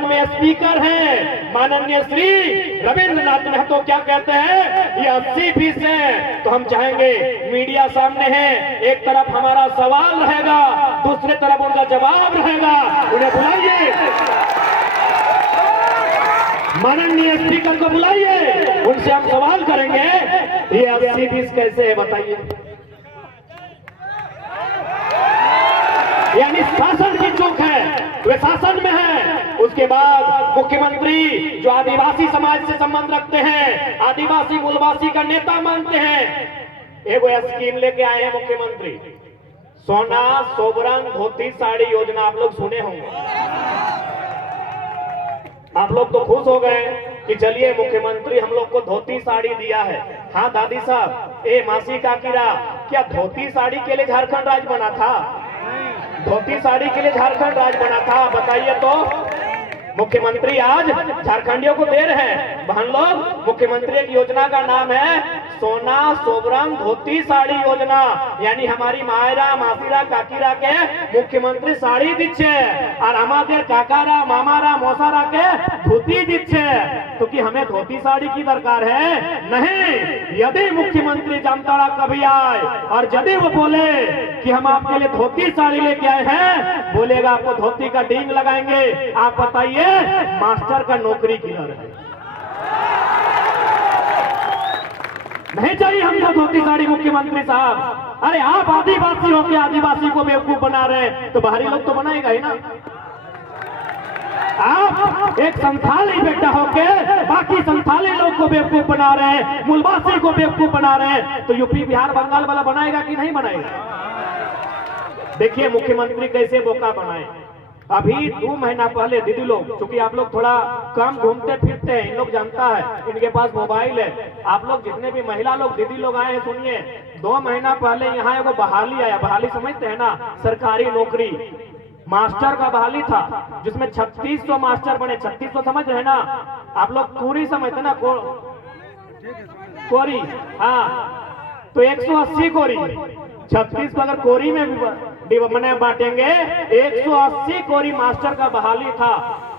समाज में स्पीकर हैं माननीय श्री रविंद्रनाथ महतो, क्या कहते हैं, ये 80% है। तो हम चाहेंगे मीडिया सामने है, एक तरफ हमारा सवाल रहेगा, दूसरे तरफ उनका जवाब रहेगा। उन्हें बुलाइए, माननीय स्पीकर को बुलाइए, उनसे हम सवाल करेंगे ये 80-20 कैसे है बताइए। यानी शासन की चूक है, वे शासन में है। उसके बाद मुख्यमंत्री जो आदिवासी समाज से संबंध रखते हैं, आदिवासी मूलवासी का नेता मानते हैं, एक वो स्कीम लेके आए हैं मुख्यमंत्री, सोना सोबरन धोती साड़ी योजना। आप लोग सुने होंगे, आप लोग तो खुश हो गए कि चलिए मुख्यमंत्री हम लोग को धोती साड़ी दिया है। हाँ दादी साहब, ए मासी काकीरा, क्या धोती साड़ी के लिए झारखंड राज्य बना था? धोती साड़ी के लिए झारखंड राज्य बना था? बताइए तो। मुख्यमंत्री आज झारखंडियों को दे रहे हैं बहन लोग। मुख्यमंत्री की योजना का नाम है सोना सोबरन धोती साड़ी योजना। यानी हमारी मायरा मासीरा काकीरा के मुख्यमंत्री साड़ी दिच्छे और हमारे काकारा मामारा मौसारा के धोती दिच्छे। तो कि हमें धोती साड़ी की दरकार है नहीं। यदि मुख्यमंत्री जामताड़ा कभी आए और यदि वो बोले कि हम आपके लिए धोती साड़ी लेके आए हैं, बोलेगा आपको धोती का डींग लगाएंगे। आप बताइए मास्टर का नौकरी किधर है? नहीं चाहिए हमको धोती साड़ी मुख्यमंत्री साहब। अरे आप आदिवासी होके आदिवासी को बेवकूफ बना रहे हैं, तो बाहरी लोग तो बनाएगा ही ना। आप एक संथाली बेटा होके बाकी संथाली लोग को बेवकूफ बना रहे हैं, मूलवासी को बेवकूफ बना रहे हैं, तो यूपी बिहार बंगाल वाला बनाएगा कि नहीं बनाएगा? देखिए मुख्यमंत्री कैसे बोका बनाए। अभी 2 महीना पहले दीदी लोग, क्योंकि आप लोग थोड़ा कम घूमते फिरते हैं, इन लोग जानता है, इनके पास मोबाइल है। आप लोग जितने भी महिला लोग दीदी लोग आए हैं, सुनिए, 2 महीना पहले यहाँ एगो बहाली आया। बहाली समझते हैं ना, सरकारी नौकरी मास्टर का बहाली था, जिसमें 3600 मास्टर बने। 3600 समझ रहे ना आप लोग? कोरी समझते ना, कोरी, हाँ, तो 180 कोरी। 36 को अगर कोरी में मैंने बांटेंगे, 180 कोरी मास्टर का बहाली था।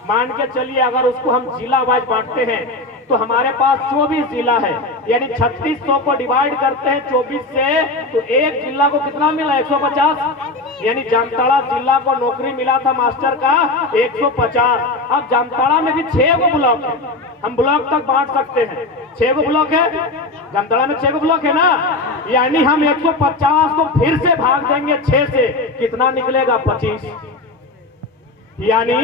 मान के चलिए अगर उसको हम जिला वाइज बांटते हैं तो हमारे पास 24 जिला है। यानी 3600 को डिवाइड करते हैं 24 से, तो एक जिला को कितना मिला? 150। यानी जामताड़ा जिला को नौकरी मिला था मास्टर का 150। अब जामताड़ा में भी 6 गो ब्लॉक है, हम ब्लॉक तक बांट सकते हैं। 6 गो ब्लॉक है जामताड़ा में, 6 गो ब्लॉक है ना। यानी हम 150 को फिर से भाग देंगे 6 से, कितना निकलेगा? 25। यानी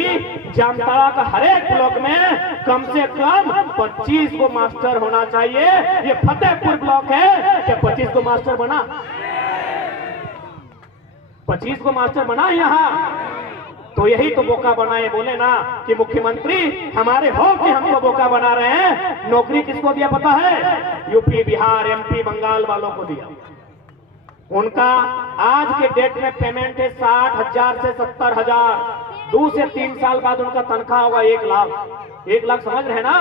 जामताड़ा का हर एक ब्लॉक में कम से कम 25 को मास्टर होना चाहिए। ये फतेहपुर ब्लॉक है, क्या 25 को मास्टर बना? 25 को मास्टर बना यहाँ। तो यही तो बोका बनाए। बोले ना कि मुख्यमंत्री हमारे हो कि हमको बोका बना रहे हैं। नौकरी किसको दिया पता है? यूपी बिहार एमपी बंगाल वालों को दिया। उनका आज के डेट में पेमेंट है 60,000 से 70,000। 2 से 3 साल बाद उनका तनख्वाह होगा 1 लाख। 1 लाख समझ रहे हैं ना?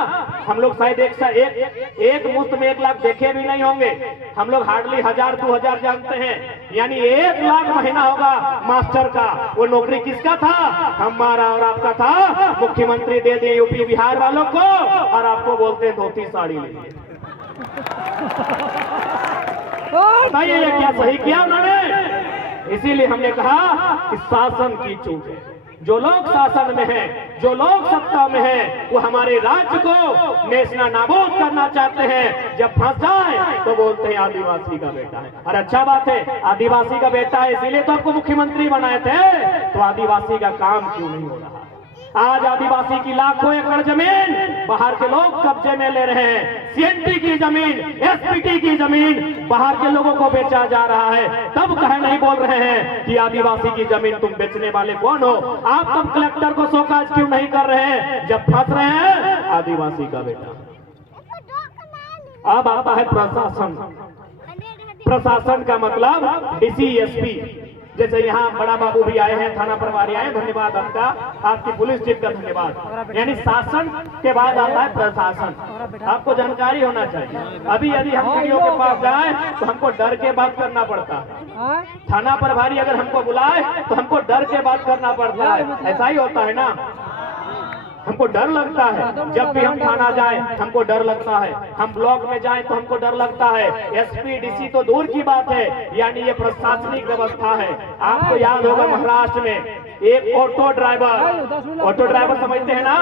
हम लोग शायद एक मुश्त में 1 लाख देखे भी नहीं होंगे। हम लोग हार्डली 1000-2000 जानते हैं। यानी 1 लाख महीना होगा मास्टर का। वो नौकरी किसका था? हमारा और आपका था। मुख्यमंत्री दे दिए यूपी बिहार वालों को, और आपको बोलते हैं धोती साड़ी लीजिए। बताइए ये क्या सही किया उन्होंने? इसीलिए हमने कहा कि शासन की चूक है। जो लोग शासन में हैं, जो लोग सत्ता में हैं, वो हमारे राज्य को नेस्ना नाबूद करना चाहते हैं। जब फंस जाए तो बोलते हैं आदिवासी का बेटा है। और अच्छा बात है, आदिवासी का बेटा है इसीलिए तो आपको मुख्यमंत्री बनाए थे। तो आदिवासी का काम क्यों नहीं हो रहा? आज आदिवासी की लाखों एकड़ जमीन बाहर के लोग कब्जे में ले रहे हैं। सीएनटी की जमीन, एसपीटी की जमीन बाहर के लोगों को बेचा जा रहा है। तब कहे नहीं बोल रहे हैं कि आदिवासी की जमीन तुम बेचने वाले कौन हो? आप तब कलेक्टर को शोकाज क्यों नहीं कर रहे हैं जब फंस रहे हैं आदिवासी का बेटा? अब आता है प्रशासन। प्रशासन का मतलब डीसी एसपी। जैसे यहाँ बड़ा बाबू भी आए हैं, थाना प्रभारी आए, धन्यवाद आपका, आपकी पुलिस टीम का धन्यवाद। यानी शासन के बाद आता है प्रशासन। आपको जानकारी होना चाहिए। अभी यदि हम वीडियो के पास जाए तो हमको डर के बात करना पड़ता है। थाना प्रभारी अगर हमको बुलाए तो हमको डर के बात करना पड़ता है। ऐसा ही होता है ना? हमको डर लगता है। जब भी हम थाना जाए हमको डर लगता है, हम ब्लॉक में जाए तो हमको डर लगता है। एसपी डीसी तो दूर की बात है, यानी ये प्रशासनिक व्यवस्था है। आपको याद होगा महाराष्ट्र में एक ऑटो ड्राइवर समझते हैं ना,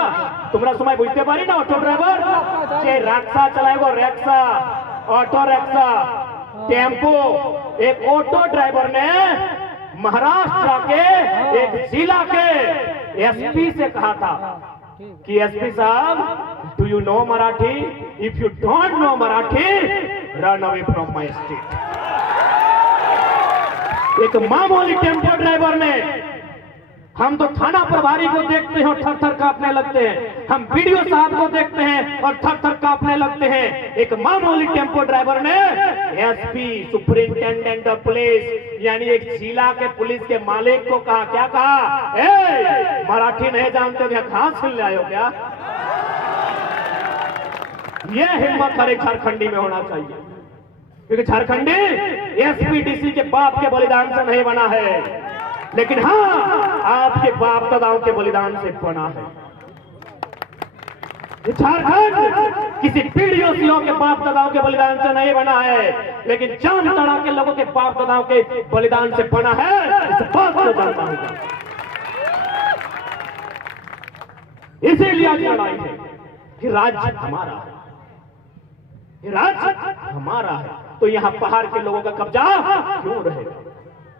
तुम्हारा समय बुझते पारी ना, ऑटो ड्राइवर जे रिक्शा चलाएगो, रिक्शा, ऑटो रिक्शा, टेम्पो। एक ऑटो ड्राइवर ने महाराष्ट्र जाके एक जिला के एसपी से कहा था कि एसपी साहब, do you know Marathi? If you don't know Marathi, run away from my state. एक मामूली टेम्पो ड्राइवर ने, हम तो थाना प्रभारी को देखते हैं और थर थर कांपने लगते हैं, हम वीडियो साहब को देखते हैं और थर थर कांपने लगते हैं। एक मामूली टेम्पो ड्राइवर ने एसपी, सुपरिंटेंडेंट ऑफ पुलिस, यानी एक जिला के पुलिस के मालिक को कहा, क्या कहा? ए, मराठी नहीं जानते हो, कहां सुन लाए हो क्या? यह हिम्मत हर एक झारखंडी में होना चाहिए, क्योंकि झारखंडी एसपी डीसी के बाप के बलिदान से नहीं बना है, लेकिन हाँ, आपके बाप दादाओं के बलिदान से बना है। झारखंड किसी पीढ़ियों के बाप दादाओं के बलिदान से नहीं बना है, लेकिन जामताड़ा के लोगों के बाप दादाओं के बलिदान से बना है। इस बात को जानना होगा। इसीलिए आज लड़ाई है कि राज्य हमारा है, राज्य हमारा है, तो यहाँ पहाड़ के लोगों का कब्जा क्यों रहेगा?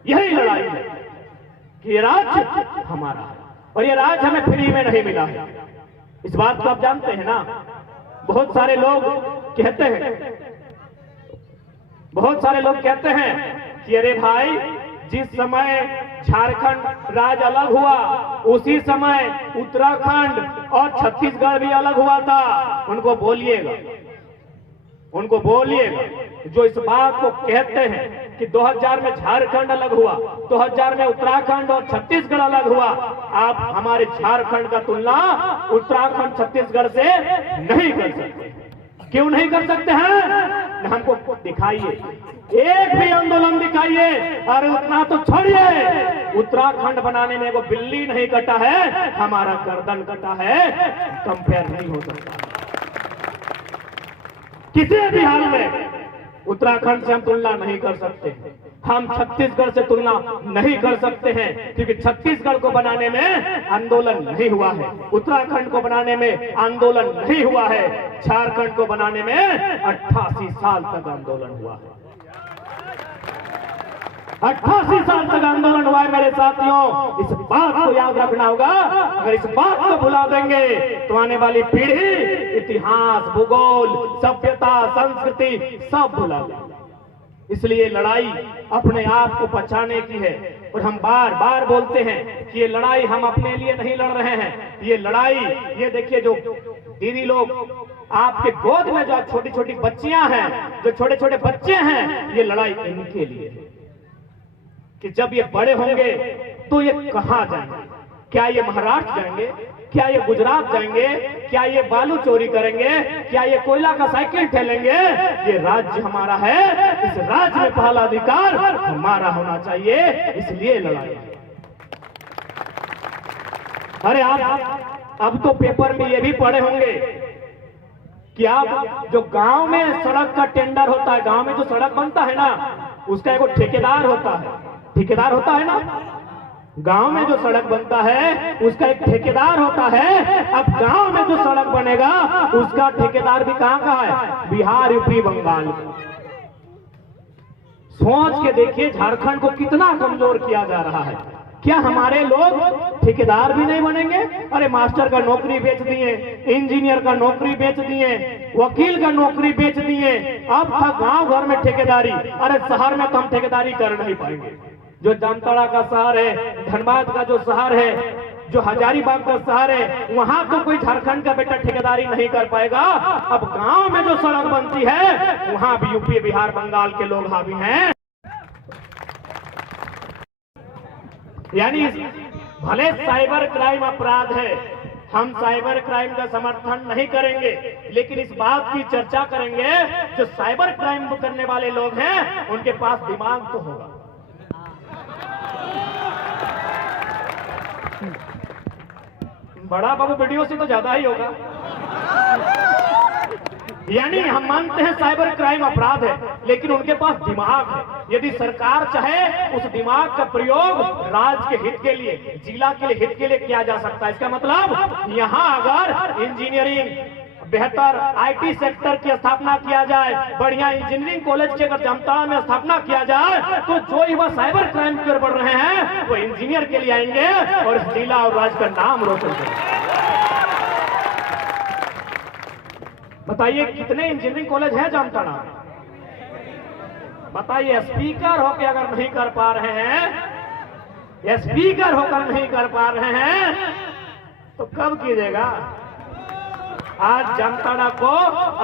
यही लड़ाई है कि ये राज्य हमारा है, और ये राज्य हमें फ्री में नहीं मिला है। इस बात को आप जानते हैं ना। बहुत सारे लोग कहते हैं कि अरे भाई, जिस समय झारखंड राज्य अलग हुआ उसी समय उत्तराखंड और छत्तीसगढ़ भी अलग हुआ था। उनको बोलिएगा जो इस बात को कहते हैं कि 2000 में झारखंड अलग हुआ, 2000 में उत्तराखंड और छत्तीसगढ़ अलग हुआ। आप हमारे झारखंड का तुलना उत्तराखंड छत्तीसगढ़ से नहीं कर सकते। क्यों नहीं कर सकते हैं? हमको दिखाइए, एक भी आंदोलन दिखाइए। और उतना तो छोड़िए, उत्तराखंड बनाने में वो बिल्ली नहीं कटा है, हमारा गर्दन कटा है। कंपेयर नहीं हो सकता किसी भी हाल में। उत्तराखंड से हम तुलना नहीं कर सकते, हम छत्तीसगढ़ से तुलना नहीं कर सकते हैं, क्योंकि छत्तीसगढ़ को बनाने में आंदोलन नहीं हुआ है, उत्तराखंड को बनाने में आंदोलन नहीं हुआ है, झारखंड को बनाने में 88 साल तक आंदोलन हुआ है। 88 साल तक आंदोलन हुआ है मेरे साथियों। इस बात को याद रखना होगा। अगर इस बात को भुला देंगे तो आने वाली पीढ़ी इतिहास, भूगोल, सभ्यता, संस्कृति सब भुला देगी। इसलिए लड़ाई अपने आप को बचाने की है। और हम बार बार बोलते हैं कि ये लड़ाई हम अपने लिए नहीं लड़ रहे हैं। ये लड़ाई, ये देखिए, जो दीदी लोग आपके गोद में जो छोटी छोटी बच्चियां हैं, जो छोटे छोटे बच्चे हैं, ये लड़ाई इनके लिए है कि जब ये बड़े होंगे तो ये कहां जाएंगे? क्या ये महाराष्ट्र जाएंगे? क्या ये गुजरात जाएंगे? क्या ये बालू चोरी करेंगे? क्या ये कोयला का साइकिल ठेलेंगे? ये राज्य हमारा है, इस राज्य में पहला अधिकार हमारा होना चाहिए। इसलिए लड़ाई। अरे आप अब तो पेपर में ये भी पढ़े होंगे कि आप जो गांव में सड़क का टेंडर होता है, गांव में जो सड़क बनता है ना, उसका एक ठेकेदार होता है। ठेकेदार होता है ना, गांव में जो सड़क बनता है उसका एक ठेकेदार होता है। अब गांव में जो सड़क बनेगा उसका ठेकेदार भी कहां का है? बिहार, यूपी, बंगाल। सोच के देखिए झारखंड को कितना कमजोर किया जा रहा है। क्या हमारे लोग ठेकेदार भी नहीं बनेंगे? अरे मास्टर का नौकरी बेच दिए, इंजीनियर का नौकरी बेच दिए, वकील का नौकरी बेच दिए। अब था गांव घर में ठेकेदारी। अरे शहर में तो हम ठेकेदारी कर नहीं पाएंगे। जो जामताड़ा का शहर है, धनबाद का जो शहर है, जो हजारीबाग का शहर है, वहां तो कोई झारखंड का बेटा ठेकेदारी नहीं कर पाएगा। अब गांव में जो सड़क बनती है वहां भी यूपी, बिहार, बंगाल के लोग हावी हैं। यानी भले साइबर क्राइम अपराध है, हम साइबर क्राइम का समर्थन नहीं करेंगे, लेकिन इस बात की चर्चा करेंगे जो साइबर क्राइम करने वाले लोग हैं उनके पास दिमाग तो होगा। बड़ा बाबू वीडियो से तो ज्यादा ही होगा। यानी हम मानते हैं साइबर क्राइम अपराध है, लेकिन उनके पास दिमाग है। यदि सरकार चाहे उस दिमाग का प्रयोग राज्य के हित के लिए, जिला के लिए, हित के लिए किया जा सकता है। इसका मतलब यहाँ अगर इंजीनियरिंग, बेहतर आईटी सेक्टर की स्थापना किया जाए, बढ़िया इंजीनियरिंग कॉलेज की अगर जामताड़ा में स्थापना किया जाए, तो जो युवा साइबर क्राइम की ओर बढ़ रहे हैं वो इंजीनियर के लिए आएंगे और इस जिला और राज्य का नाम रोशन करेंगे। बताइए कितने इंजीनियरिंग कॉलेज है जामताड़ा में? बताइए, स्पीकर होकर अगर नहीं कर पा रहे हैं, स्पीकर होकर नहीं कर पा रहे हैं, तो कब कीजिएगा? आज जामताड़ा को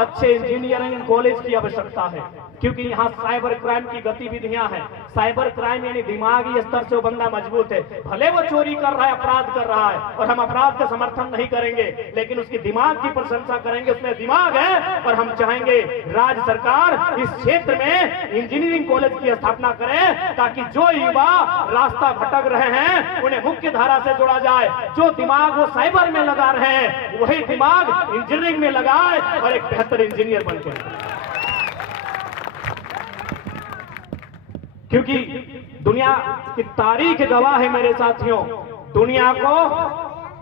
अच्छे इंजीनियरिंग कॉलेज की आवश्यकता है, क्योंकि यहाँ साइबर क्राइम की गतिविधियां हैं। साइबर क्राइम यानी दिमागी स्तर से वो बंदा मजबूत है। भले वो चोरी कर रहा है, अपराध कर रहा है, और हम अपराध का समर्थन नहीं करेंगे, लेकिन उसकी दिमाग की प्रशंसा करेंगे। उसमें दिमाग है, और हम चाहेंगे राज्य सरकार इस क्षेत्र में इंजीनियरिंग कॉलेज की स्थापना करे, ताकि जो युवा रास्ता भटक रहे हैं उन्हें मुख्य धारा से जोड़ा जाए। जो दिमाग वो साइबर में लगा रहे हैं, वही दिमाग इंजीनियरिंग में लगाए और एक बेहतर इंजीनियर बनकर। क्योंकि दुनिया की तारीख गवाह है मेरे साथियों, दुनिया को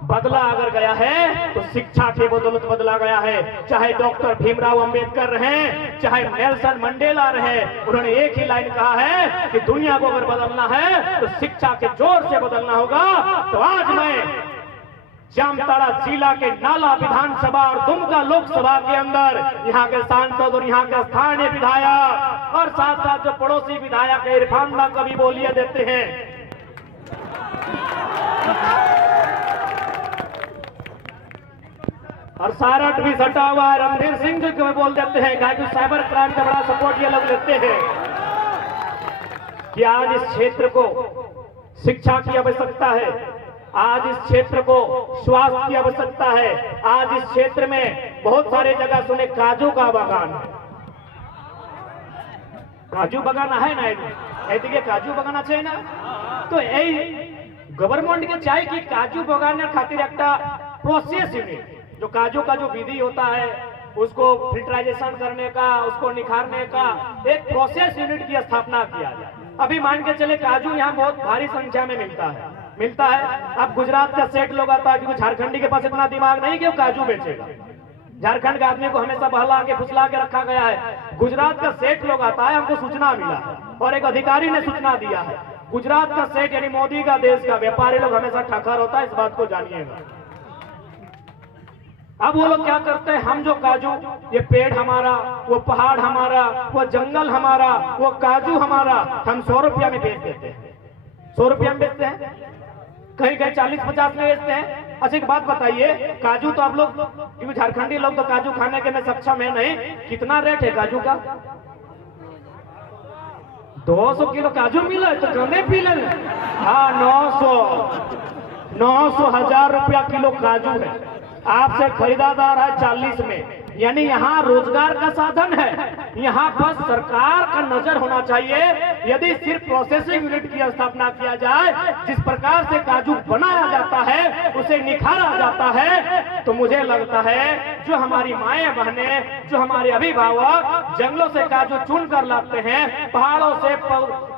बदला अगर गया है तो शिक्षा के बदौलत बदला गया है। चाहे डॉक्टर भीमराव अंबेडकर रहे, चाहे नेल्सन मंडेला रहे, उन्होंने एक ही लाइन कहा है कि दुनिया को अगर बदलना है तो शिक्षा के जोर से बदलना होगा। तो आज मैं जामताड़ा जिला के नाला विधानसभा और दुमका लोकसभा के अंदर यहाँ के सांसद और यहाँ के स्थानीय विधायक और साथ साथ जो पड़ोसी विधायक इरफान दा कभी बोलिए देते हैं, और सारठ भी सटा हुआ है रणधीर सिंह जी को बोल देते हैं, क्योंकि साइबर क्राइम का बड़ा सपोर्ट ये लोग लेते हैं कि आज इस क्षेत्र को शिक्षा की आवश्यकता है, आज इस क्षेत्र को स्वास्थ्य की आवश्यकता है। आज इस क्षेत्र में बहुत सारे जगह सुने काजू का बागान, काजू बागान है ना, ऐसे काजू बागान আছে ना, तो এই गवर्नमेंट के चाहे कि काजू बागान खातिर एक प्रोसेस यूनिट, जो काजू का जो विधि होता है उसको फिल्टराइजेशन करने का, उसको निखारने का एक प्रोसेस यूनिट की स्थापना किया जाए। अभी मान के चले काजू यहाँ बहुत भारी संख्या में मिलता है। अब गुजरात का सेठ लोग आता है, क्योंकि झारखंडी के पास इतना दिमाग नहीं कि वो काजू बेचेगा। झारखंड के आदमी को हमेशा बहला के फुसला के रखा गया है। गुजरात का सेठ लोग आता है, हमको सूचना मिला और एक अधिकारी ने सूचना दिया है। गुजरात का सेठ यानी मोदी का देश का व्यापारी लोग हमेशा ठकर होता है, इस बात को जानिएगा। अब वो लोग क्या करते हैं, हम जो काजू, ये पेड़ हमारा, वो पहाड़ हमारा, वो जंगल हमारा, वो काजू हमारा, हम 100 रुपया में बेच देते हैं। 100 रुपया में बेचते हैं, कहीं कहीं 40-50 में बेचते हैं। अच्छा एक बात बताइए, काजू तो आप लोग, क्योंकि झारखंडी लोग तो काजू खाने के में सक्षम है नहीं, कितना रेट है काजू का? 200 किलो काजू मिला तो गंदे पी ले। हाँ 900 1000 रुपया किलो काजू है, आपसे खरीदा जा रहा है 40 में। यानी यहाँ रोजगार का साधन है। यहाँ पर सरकार का नजर होना चाहिए। यदि सिर्फ प्रोसेसिंग यूनिट की स्थापना किया जाए, जिस प्रकार से काजू बनाया जाता है, उसे निखारा जाता है, तो मुझे लगता है जो हमारी माएं बहनें, जो हमारे अभिभावक जंगलों से काजू चुन कर लाते हैं, पहाड़ों से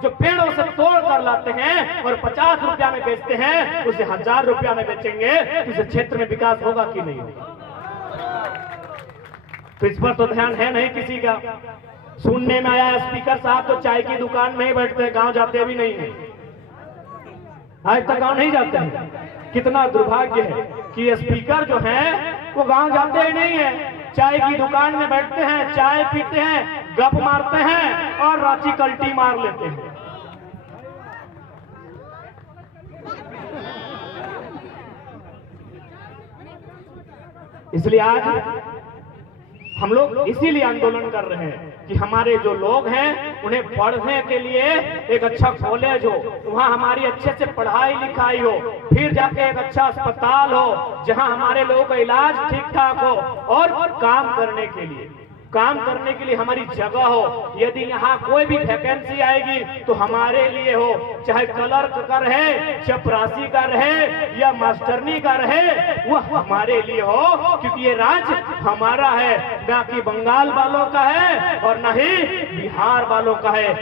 जो पेड़ों से तोड़ कर लाते हैं और 50 रुपया में बेचते हैं, उसे 1000 रुपया में बेचेंगे, तो इस क्षेत्र में विकास होगा कि नहीं होगा? तो इस पर तो ध्यान है नहीं किसी का। सुनने में आया स्पीकर साहब तो चाय की दुकान में ही बैठते हैं, गांव जाते भी नहीं है। आज तक गांव नहीं जाते हैं। कितना दुर्भाग्य है कि स्पीकर जो हैं वो गांव जाते ही नहीं है, चाय की दुकान में बैठते हैं, चाय पीते हैं, गप मारते हैं और रांची कल्टी मार लेते हैं। इसलिए आज हम लोग इसीलिए आंदोलन कर रहे हैं कि हमारे जो लोग हैं उन्हें पढ़ने के लिए एक अच्छा कॉलेज हो, वहाँ हमारी अच्छे से पढ़ाई लिखाई हो, फिर जाके एक अच्छा अस्पताल हो जहाँ हमारे लोगों का इलाज ठीक ठाक हो, और काम करने के लिए काम करने के लिए हमारी जगह हो। यदि यहाँ कोई भी वैकेंसी आएगी तो हमारे लिए हो, चाहे क्लर्क का रहे, चपरासी का रहे या मास्टरनी का रहे, वो हमारे लिए हो, क्योंकि ये राज्य हमारा है, ना कि बंगाल वालों का है और ना ही बिहार वालों का है।